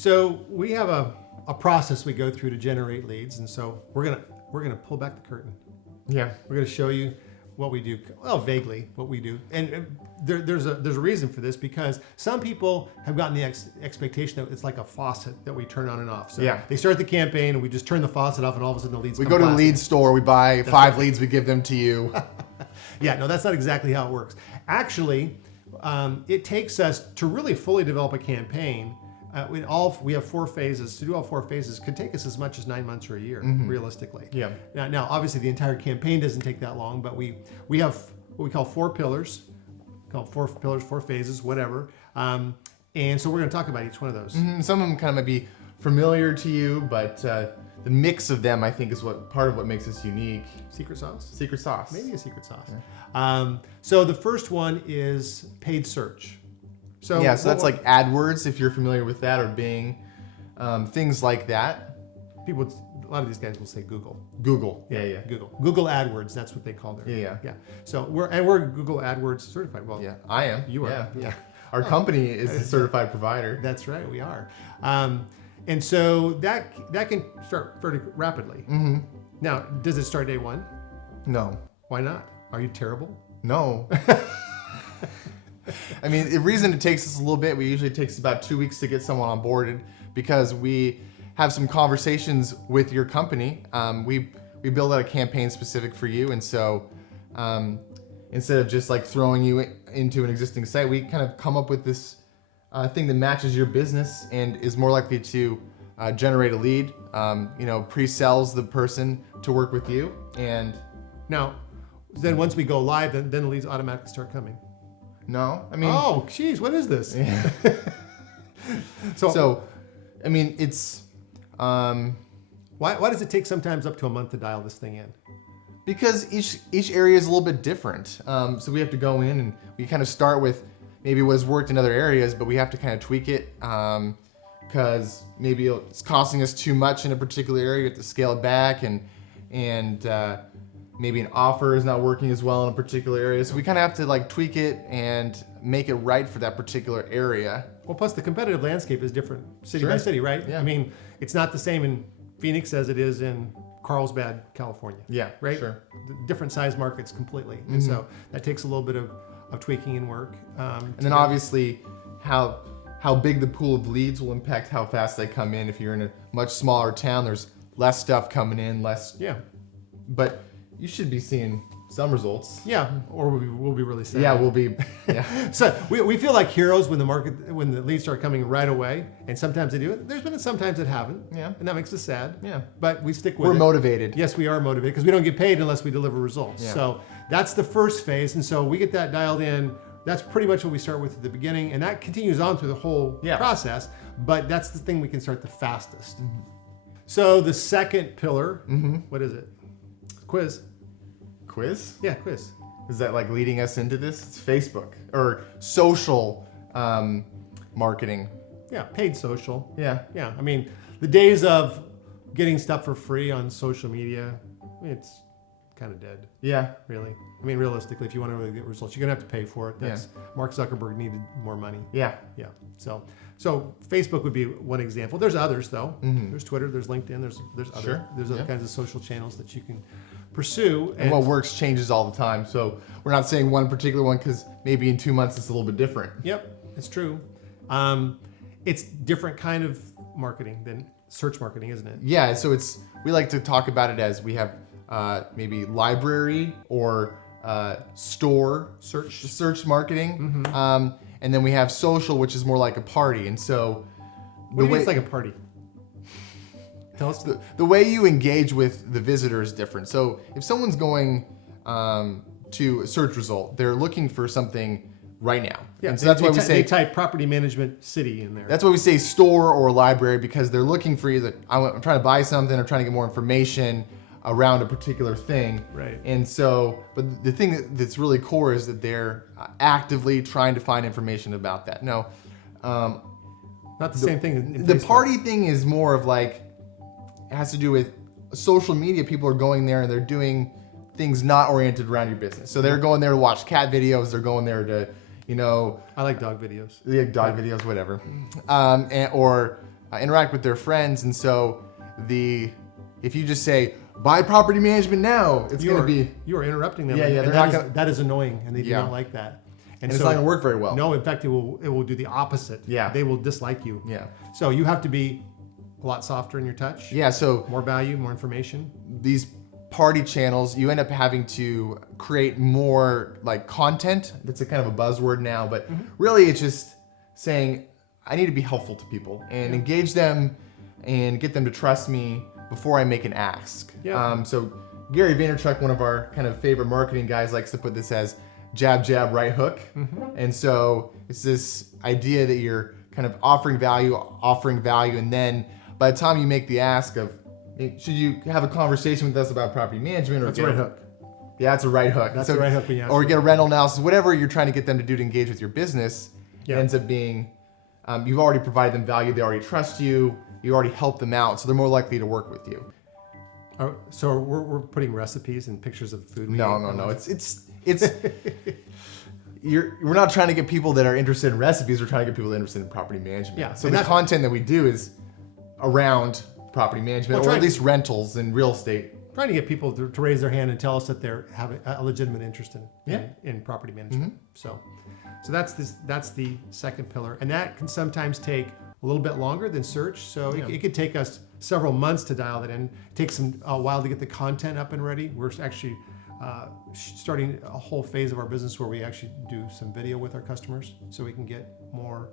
So we have a process we go through to generate leads, and so we're gonna pull back the curtain. Yeah. We're gonna show you what we do, well, vaguely what we do, and there's a reason for this, because some people have gotten the expectation that it's like a faucet that we turn on and off. So Yeah. they start the campaign and we just turn the faucet off, and all of a sudden the leads. We come go to the blasting. lead store, we buy 5 leads, we give them to you. Yeah, no, that's not exactly how it works. Actually, it takes us to really fully develop a campaign. We have 4 phases. To do all 4 phases could take us as much as 9 months or a year, realistically. Yeah. Now, obviously, the entire campaign doesn't take that long, but we have what we call 4 pillars, 4 phases, whatever. And so we're going to talk about each one of those. Some of them kind of might be familiar to you, but the mix of them, I think, is part of what makes us unique. Secret sauce? Secret sauce. Maybe a secret sauce. Yeah. So the first one is paid search. So that's like AdWords, if you're familiar with that, or Bing, things like that. A lot of these guys will say Google. Google. Yeah. Google AdWords. That's what they call their. Yeah. So we're Google AdWords certified. Well, yeah, I am. You are. Yeah. Our company is a certified provider. That's right. We are. And so that can start fairly rapidly. Now, does it start day 1? No. Why not? Are you terrible? No. I mean, the reason it takes us a little bit, we usually takes about 2 weeks to get someone onboarded, because we have some conversations with your company. We build out a campaign specific for you, and so instead of just like throwing you into an existing site, we kind of come up with this thing that matches your business and is more likely to generate a lead. Pre-sells the person to work with you, and now, then once we go live, then the leads automatically start coming. No, I mean. Oh, geez, what is this? Yeah. So, I mean, it's. Why does it take sometimes up to a month to dial this thing in? Because each area is a little bit different. So we have to go in and we kind of start with maybe what has worked in other areas, but we have to kind of tweak it because maybe it's costing us too much in a particular area. We have to scale it back, and maybe an offer is not working as well in a particular area. So we kind of have to like tweak it and make it right for that particular area. Well, plus the competitive landscape is different city by city, right? Yeah. I mean, it's not the same in Phoenix as it is in Carlsbad, California. Yeah, right? Sure. Different size markets completely. And so that takes a little bit of tweaking and work. And then obviously how big the pool of leads will impact how fast they come in. If you're in a much smaller town, there's less stuff coming in, less. Yeah. But you should be seeing some results. Yeah, or we'll be really sad. Yeah, we'll be. Yeah. So we feel like heroes when the leads start coming right away, and sometimes they do it. There's been sometimes that haven't. Yeah. And that makes us sad. Yeah. But we stick with it. We're motivated. Yes, we are motivated because we don't get paid unless we deliver results. Yeah. So that's the first phase, and so we get that dialed in. That's pretty much what we start with at the beginning, and that continues on through the whole process. But that's the thing we can start the fastest. So the second pillar, what is it? Quiz. Quiz? Yeah, quiz. Is that like leading us into this? It's Facebook or social marketing. Yeah, paid social. Yeah. Yeah, I mean, the days of getting stuff for free on social media, it's kind of dead. Yeah. Really. I mean, realistically, if you want to really get results, you're going to have to pay for it. Mark Zuckerberg needed more money. Yeah. Yeah. So Facebook would be one example. There's others though. There's Twitter, there's LinkedIn, there's other kinds of social channels that you can pursue. And what works changes all the time. So we're not saying one particular one because maybe in 2 months it's a little bit different. Yep, it's true. It's different kind of marketing than search marketing, isn't it? Yeah. So we like to talk about it as we have maybe library or store search marketing. And then we have social, which is more like a party. And so what do you mean it's like a party? Tell us. The way you engage with the visitor is different. So if someone's going to a search result, they're looking for something right now. Yeah, and so that's why we say they type property management city in there. That's why we say store or library, because they're looking for either I'm trying to buy something or trying to get more information around a particular thing. Right. And so, but the thing that's really core is that they're actively trying to find information about that. No, not the same thing. In the Facebook. party thing is more of like, it has to do with social media. People are going there and they're doing things not oriented around your business. So they're going there to watch cat videos. They're going there to, I like dog videos. Yeah, dog videos, whatever. Or interact with their friends. And so if you just say, buy property management now, it's going to be... You are interrupting them. Yeah, yeah. And that is annoying, and they do not like that. And it's not going to work very well. No, in fact, it will do the opposite. Yeah. They will dislike you. Yeah. So you have to be a lot softer in your touch. Yeah, so... More value, more information. These party channels, you end up having to create more like content. That's a kind of a buzzword now, but really it's just saying, I need to be helpful to people and engage them and get them to trust me before I make an ask. Yeah. So Gary Vaynerchuk, one of our kind of favorite marketing guys, likes to put this as jab, jab, right hook. And so it's this idea that you're kind of offering value, and then by the time you make the ask of, should you have a conversation with us about property management? Or That's a right hook. Yeah, it's a right hook. That's a right hook when you ask or get a rental analysis, whatever you're trying to get them to do to engage with your business. Yeah. It ends up being, you've already provided them value, they already trust you, you already helped them out, so they're more likely to work with you. So we're putting recipes and pictures of food. No. It's we're not trying to get people that are interested in recipes. We're trying to get people that are interested in property management. Yeah. So the content that we do is around property management, or at least rentals and real estate. Trying to get people to raise their hand and tell us that they have a legitimate interest in property management. So that's the second pillar, and that can sometimes take a little bit longer than search. So it could take us several months to dial that in. It takes a while to get the content up and ready. We're actually starting a whole phase of our business where we actually do some video with our customers so we can get more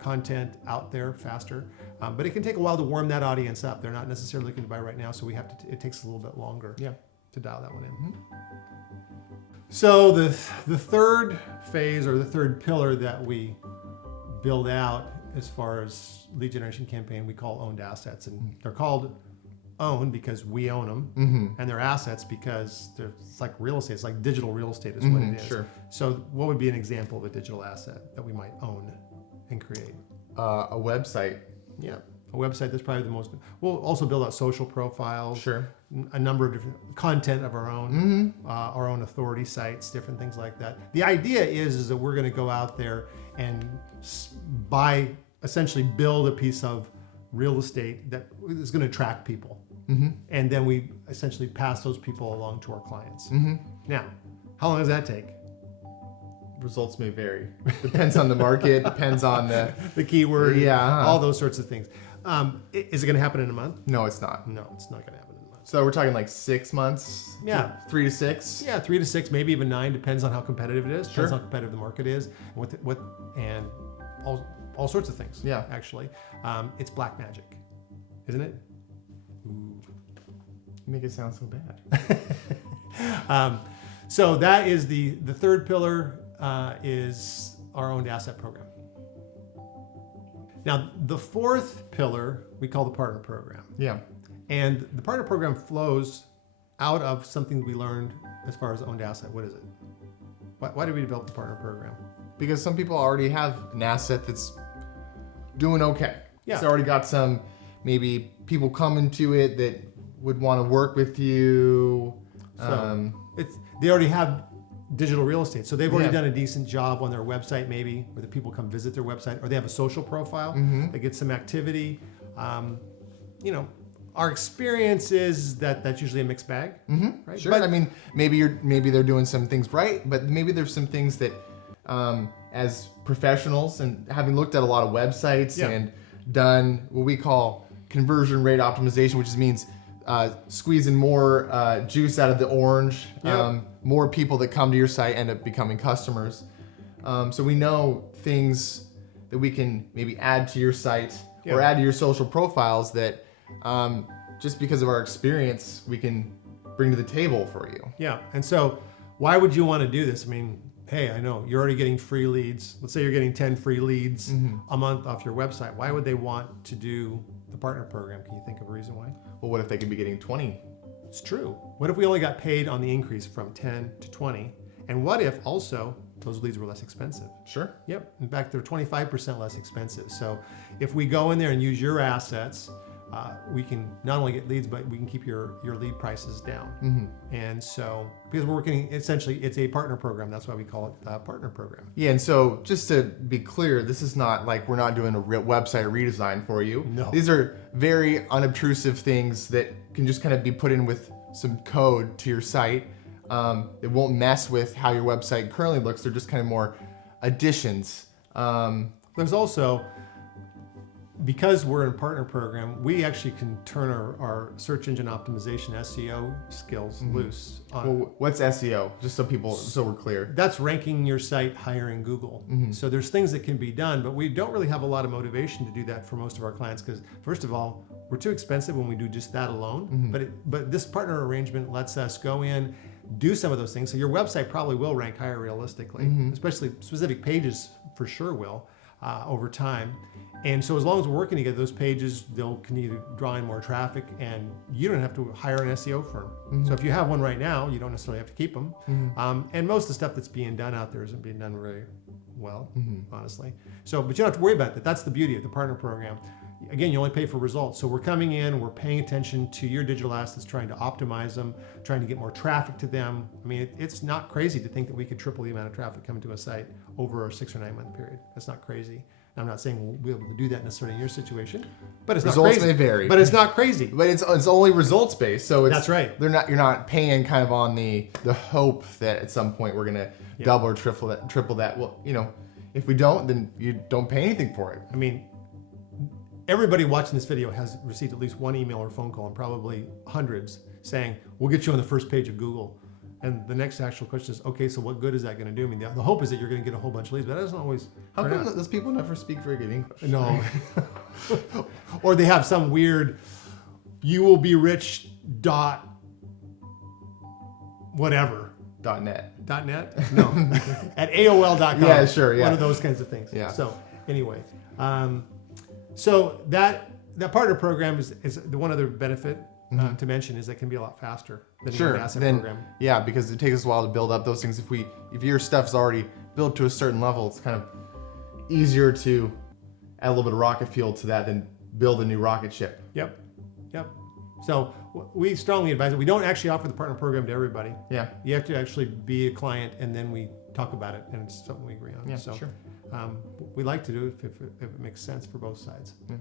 content out there faster. But it can take a while to warm that audience up. They're not necessarily looking to buy right now, so it takes a little bit longer to dial that one in. So the third phase, or the third pillar that we build out as far as lead generation campaign, we call owned assets. And they're called owned because we own them, and they're assets because it's like real estate. It's like digital real estate is what it is. Sure. So what would be an example of a digital asset that we might own and create? A website. Yeah, a website that's probably the most. We'll also build out social profiles. Sure. A number of different content of our own authority sites, different things like that. The idea is that we're going to go out there and essentially build a piece of real estate that is going to attract people. And then we essentially pass those people along to our clients. Now, how long does that take? Results may vary. Depends on the market, depends on the keyword, yeah, all those sorts of things. Is it going to happen in a month? No, it's not. No, it's not going to happen in a month. So we're talking like 6 months? Yeah. 3 to 6? Yeah, 3 to 6, maybe even 9, depends on how competitive it is, Sure. depends on how competitive the market is, and all sorts of things. Yeah. Actually. It's black magic, isn't it? Ooh. You make it sound so bad. So that is the third pillar, is our owned asset program. Now, the fourth pillar we call the partner program. Yeah. And the partner program flows out of something we learned as far as owned asset. What is it? Why did we develop the partner program? Because some people already have an asset that's doing okay. Yeah. It's already got some, maybe people coming to it that would want to work with you. So they already have digital real estate. So they've already done a decent job on their website, maybe, or the people come visit their website, or they have a social profile that gets some activity. Our experience is that that's usually a mixed bag, right? Sure. I mean, maybe they're doing some things right, but maybe there's some things that, as professionals and having looked at a lot of websites and done what we call conversion rate optimization, which means squeezing more juice out of the orange. More people that come to your site end up becoming customers. So we know things that we can maybe add to your site or add to your social profiles that just because of our experience, we can bring to the table for you. Yeah. And so why would you want to do this? I mean, hey, I know you're already getting free leads. Let's say you're getting 10 free leads a month off your website. Why would they want to do the partner program? Can you think of a reason why? Well, what if they could be getting 20? It's true. What if we only got paid on the increase from 10 to 20? And what if also those leads were less expensive? Sure. Yep. In fact, they're 25% less expensive. So if we go in there and use your assets, we can not only get leads, but we can keep your lead prices down. And so, because we're working, essentially, it's a partner program. That's why we call it a partner program. Yeah, and so just to be clear, this is not like we're not doing a website redesign for you. No. These are very unobtrusive things that can just kind of be put in with some code to your site. It won't mess with how your website currently looks. They're just kind of more additions. There's also, because we're in a partner program, we actually can turn our search engine optimization SEO skills loose. Well, what's SEO? Just so we're clear. That's ranking your site higher in Google. So there's things that can be done, but we don't really have a lot of motivation to do that for most of our clients because, first of all, we're too expensive when we do just that alone. But this partner arrangement lets us go in, do some of those things. So your website probably will rank higher realistically, especially specific pages for sure will over time. And so as long as we're working together, those pages, they'll continue to draw in more traffic and you don't have to hire an SEO firm. So if you have one right now, you don't necessarily have to keep them. And most of the stuff that's being done out there isn't being done very well, honestly. So, but you don't have to worry about that. That's the beauty of the partner program. Again, you only pay for results. So we're coming in, we're paying attention to your digital assets, trying to optimize them, trying to get more traffic to them. I mean, it's not crazy to think that we could triple the amount of traffic coming to a site over a 6 or 9 month period. That's not crazy. I'm not saying we'll be able to do that necessarily in your situation, but it's results not crazy. May vary, but it's not crazy. But it's only results based, so that's right. You're not paying kind of on the hope that at some point we're gonna double or triple that. Well, if we don't, then you don't pay anything for it. I mean, everybody watching this video has received at least one email or phone call, and probably hundreds, saying we'll get you on the first page of Google. And the next actual question is, okay, so what good is that going to do? I mean, the hope is that you're going to get a whole bunch of leads, but that doesn't always. How come those people never speak very good English? No. Or they have some weird, you will be rich dot whatever. .net. .net? No. At AOL.com. Yeah, sure. Yeah. One of those kinds of things. Yeah. So anyway, so that partner program is the one other benefit to mention is that it can be a lot faster than the asset program. Yeah, because it takes us a while to build up those things. If your stuff's already built to a certain level, it's kind of easier to add a little bit of rocket fuel to that than build a new rocket ship. Yep. So we strongly advise it. We don't actually offer the partner program to everybody. Yeah. You have to actually be a client, and then we talk about it, and it's something we agree on. Yeah, so, sure. We like to do it if it makes sense for both sides. Yeah.